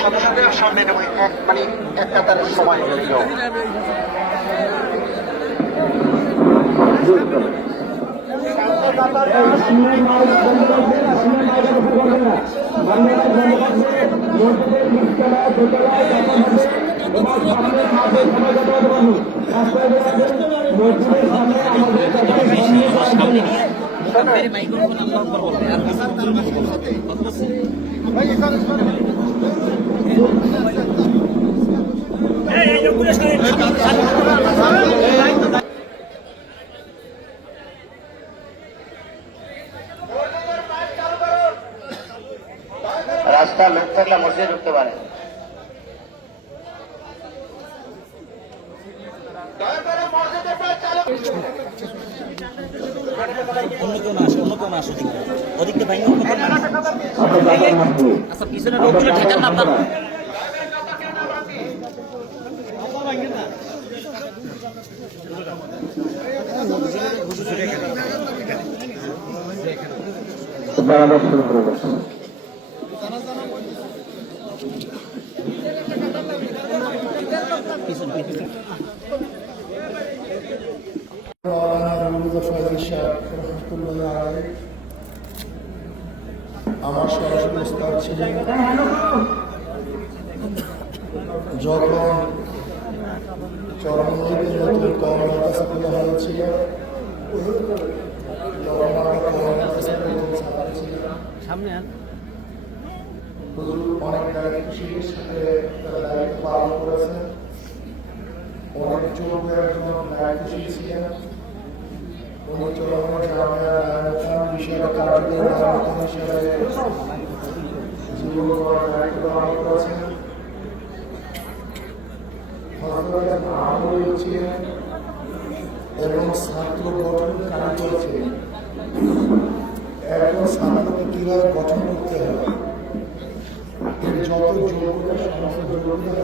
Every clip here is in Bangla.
সদস্যদের সামনে মানে একটা তার সময় দিল। রাস্তা লোক থাকলে মসজিদে ঢুকতে পারে। পিছনে লোকগুলো ঠেকান না আপনার। আমার সরাসরি উস্তাদ ছিলেন যখন চরমনদীতে নতুন কমলা কাছে খোলা হয়েছিল, অনেক দায়িত্বশীলের সাথে তারা দায়িত্ব পালন করেছেন। অনেক যোগ্য একজন দায়িত্বশীল ছিলেন। বিষয়ে কার্যকর হিসেবে জীবন করার দায়িত্ব পালন করেছেন। ছিলেন এবং ছাত্র গঠন কাজ করেছিলেন। একজন ছাত্রকে কিভাবে গঠন করতে হবে, যত যোগ্যতা সমস্ত যোগ্যতা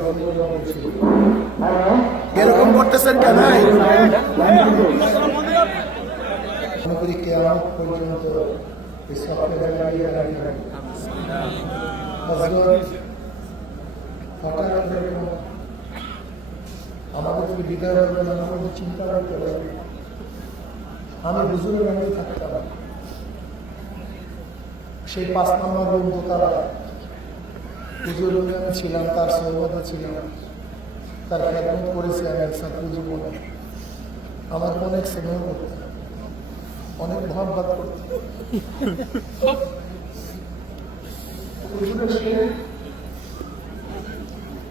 এরকম করতেছেন কেন? কেয়ামত পর্যন্ত আমাদেরকে বিদায় আমাদের চিন্তা করতে হবে। আমি হুজুরের সঙ্গে থাকতাম সেই 5 নম্বর রুম দোতলা। হুজুর আমি ছিলাম, তার সহবতে ছিলাম, তার খেদমত করেছি আমি এক ছাত্র জীবনে। আমার অনেক স্নেহ করতে, অনেক মহব্বত করতে।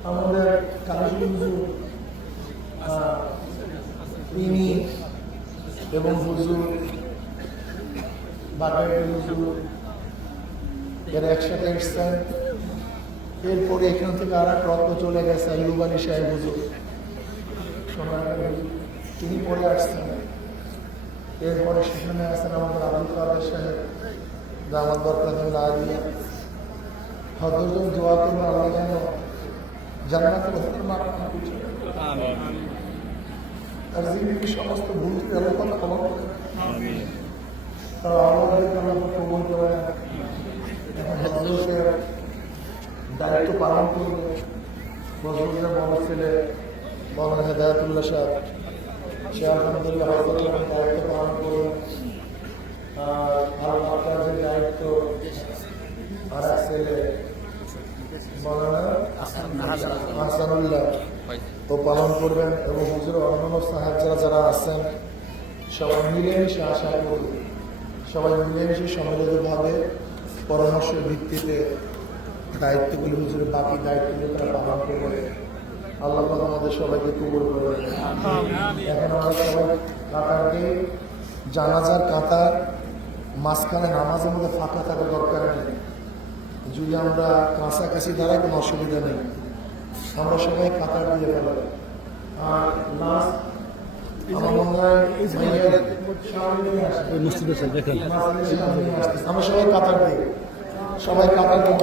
আমাদের কাজী হুজুর তিনি এবং হুজুর বাটাইয়ের হুজুর এরা একসাথে এসছেন। এরপরে এখান থেকে আর এক রত্ন চলে গেছে আইয়ুব আলী সাহেব হুজুর, তিনি পরে আসছেন। এরপরে সেখানে আছেন আমাদের আব্দুল কাদের সাহেব, দামাত বরকাতুল আলিয়া। হযরত দোয়া করুন আল্লাহ যেন জান্নাতুল মাকাম আর জিন্দেগির সমস্ত ভুল আল্লাহ ক্ষমা করেন। তারা আমাদেরকে আল্লাহ কবুল করেন। হযরতের দায়িত্ব পালন করবে বজরুলের বড় ছেলে মওলানা হেদায়েতুল্লাহ সাহেব, সে আলহামদুলিল্লাহ হযরতের দায়িত্ব পালন করবেন। আর আপনার যে দায়িত্ব আর এক ছেলে মওলানা আহসানুল্লাহ ও পালন করবেন এবং হুজুরের অন্যান্য সাহায্যরা যারা আছেন সবাই মিলেমিশে আশা করবে, সবাই মিলেমিশে সম্মিলিতভাবে পরামর্শের ভিত্তিতে দায়িত্বগুলি হুজুরের বাকি দায়িত্বগুলি তারা পালন করবে। আল্লাহ আমাদের সবাইকে কবুল করবে। এখন আমরা সবাই কাতার দিয়ে জানাজার কাতার মাঝখানে নামাজের মধ্যে ফাঁকা থাকার দরকার নেই। যদি আমরা কাছাকাছি দাঁড়াই কোনো অসুবিধা নেই, আমরা সবাই কাতার দিয়ে ফেলাবো। আর লাস্ট আমার মনে হয় আমরা সবাই কাতার দিই, সবাই কাতার দিয়ে